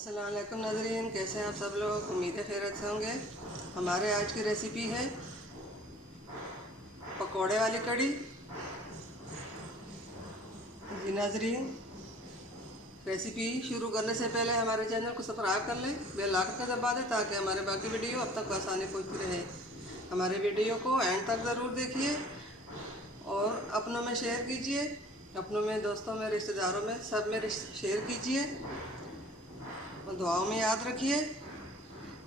अस्सलाम वालेकुम नाज़रीन, कैसे हैं आप सब लोग। उम्मीद है खैरियत से होंगे। हमारे आज की रेसिपी है पकोड़े वाली कड़ी। जी नाज़रीन, रेसिपी शुरू करने से पहले हमारे चैनल को सब्सक्राइब कर लें, बेल आइकन का दबा दें ताकि हमारे बाकी वीडियो अब तक आसानी पहुंचती रहे। हमारे वीडियो को एंड तक ज़रूर देखिए और अपनों में शेयर कीजिए, अपनों में, दोस्तों में, रिश्तेदारों में, सब में शेयर कीजिए और दुआओं में याद रखिए।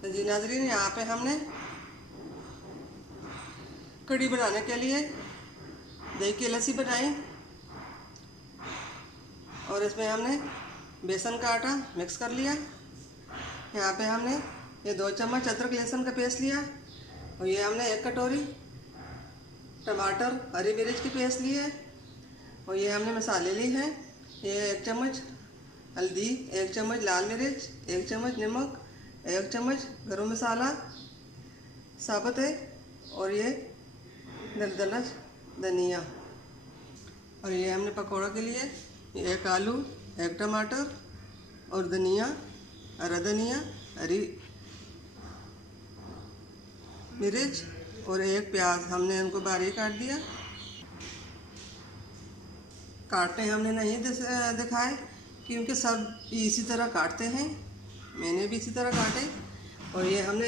तो जी नाज़रीन, यहाँ पे हमने कड़ी बनाने के लिए दही की लस्सी बनाई और इसमें हमने बेसन का आटा मिक्स कर लिया। यहाँ पे हमने ये 2 चम्मच अदरक लहसुन का पेस्ट लिया और ये हमने 1 कटोरी टमाटर हरी मिर्च की पेस्ट ली है और ये हमने मसाले ली हैं। ये 1 चम्मच हल्दी, 1 चम्मच लाल मिर्च, 1 चम्मच नमक, 1 चम्मच गरम मसाला साबुत है और ये दरदरा धनिया। और ये हमने पकौड़ा के लिए 1 आलू, 1 टमाटर और धनिया, हरा धनिया, हरी मिर्च और 1 प्याज हमने इनको बारीक काट दिया। काटने हमने नहीं दिखाए क्योंकि सब इसी तरह काटते हैं, मैंने भी इसी तरह काटे। और ये हमने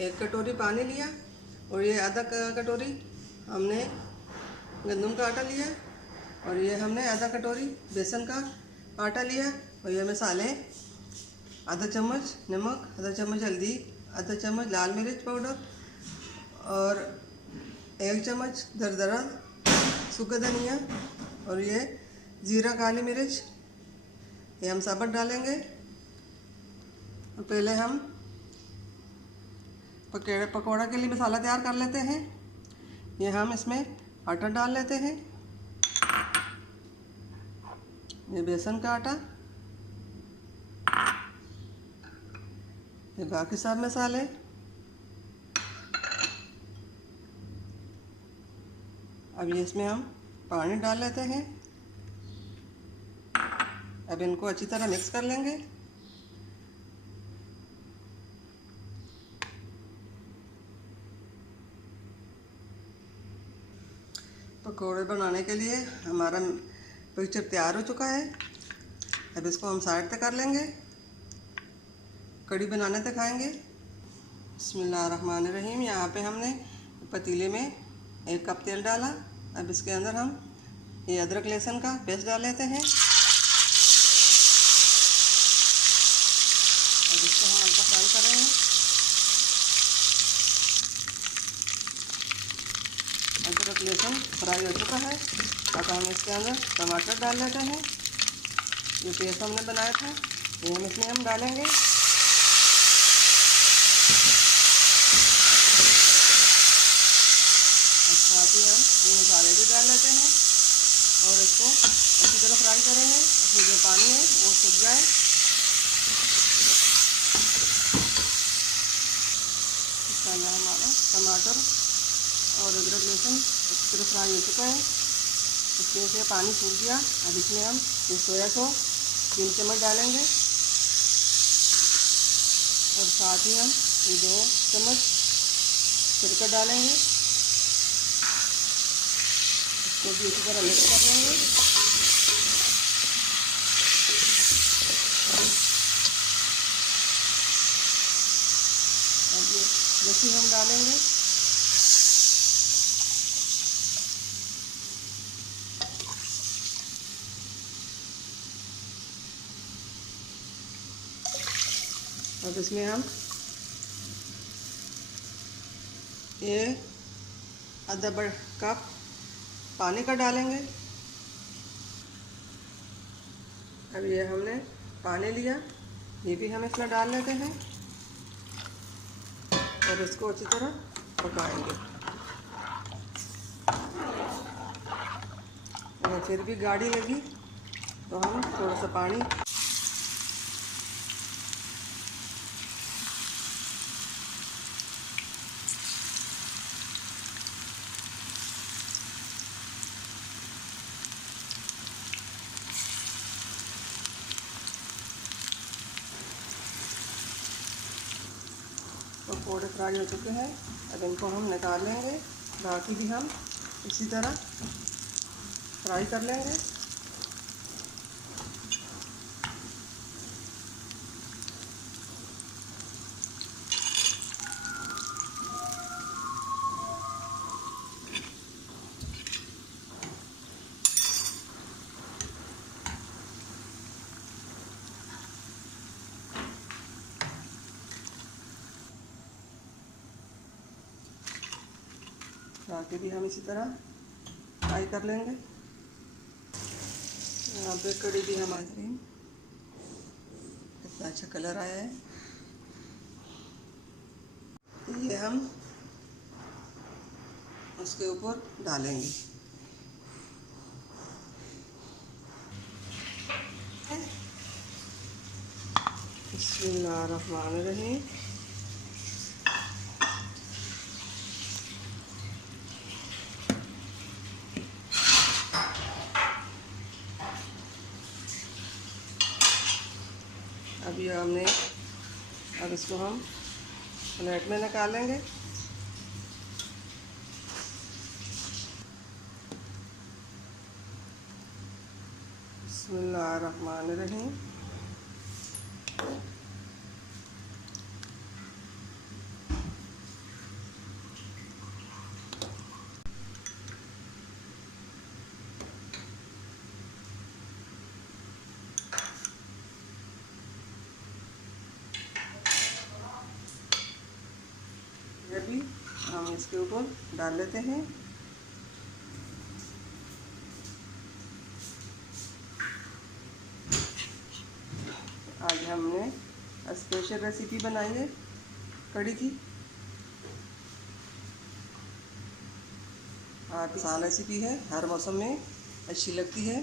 1 कटोरी पानी लिया और ये आधा कटोरी हमने गंदम का आटा लिया और ये हमने आधा कटोरी बेसन का आटा लिया। और ये मसाले आधा चम्मच नमक, आधा चम्मच हल्दी, आधा चम्मच लाल मिर्च पाउडर और 1 चम्मच दरदरा सूखा धनिया और ये जीरा काली मिर्च, ये हम साबुत डालेंगे। और पहले हम पकौड़ा के लिए मसाला तैयार कर लेते हैं। ये हम इसमें आटा डाल लेते हैं, ये बेसन का आटा, ये बाकी सब मसाले। अब ये इसमें हम पानी डाल लेते हैं। अब इनको अच्छी तरह मिक्स कर लेंगे। पकौड़े बनाने के लिए हमारा मिक्सचर तैयार हो चुका है। अब इसको हम साइड पे कर लेंगे, कड़ी बनाने तक आएंगे। बिस्मिल्लाहिर्रहमानिर्रहीम। यहाँ पे हमने पतीले में 1 कप तेल डाला। अब इसके अंदर हम ये अदरक लहसुन का पेस्ट डाल लेते हैं। अब इसको हम हल्का फ्राई करेंगे। अदरक लहसुन फ्राई हो चुका है। अब हम इसके अंदर टमाटर डाल लेते हैं, जो पेस्ट हमने बनाया था ये हम इसमें हम डालेंगे। और साथ ही हम ये मसाले भी डाल लेते हैं और इसको अच्छी तरह फ्राई करेंगे। इसमें जो पानी है वो सूख जाए। हमारा टमाटर और अदरक लहसुन अच्छी तरह फ्राई हो चुका है, इसमें से पानी सूख गया। अब इसमें हम ये सोया सॉस 3 चम्मच डालेंगे और साथ ही हम ये 2 चम्मच सिरका डालेंगे। इसको भी इसी तरह मिक्स कर लेंगे। अब ये लस्सी हम डालेंगे। अब इसमें हम ये आधा बड़ा कप पानी का डालेंगे। अब ये हमने पानी लिया, ये भी हम इसमें डाल लेते हैं और इसको अच्छी तरह पकाएंगे। अगर फिर भी गाढ़ी लगी तो हम थोड़ा सा पानी पकौड़े फ्राई हो चुके हैं। अब इनको हम निकाल लेंगे। बाकी भी हम इसी तरह फ्राई कर लेंगे। बाकी भी हम इसी तरह फ्राई कर लेंगे। यहाँ पे कड़ी भी हमारी कितना अच्छा कलर आया है। ये हम उसके ऊपर डालेंगे। बिस्मिल्लाहिर्रहमानिर्रहीम। अभी अब इसको हम प्लेट में निकालेंगे। बिस्मिल्लाहिर्रहमानिर्रहीम। ये भी हम इसके ऊपर डाल लेते हैं। आज हमने स्पेशल रेसिपी बनाई है कड़ी की। आसान रेसिपी है, हर मौसम में अच्छी लगती है।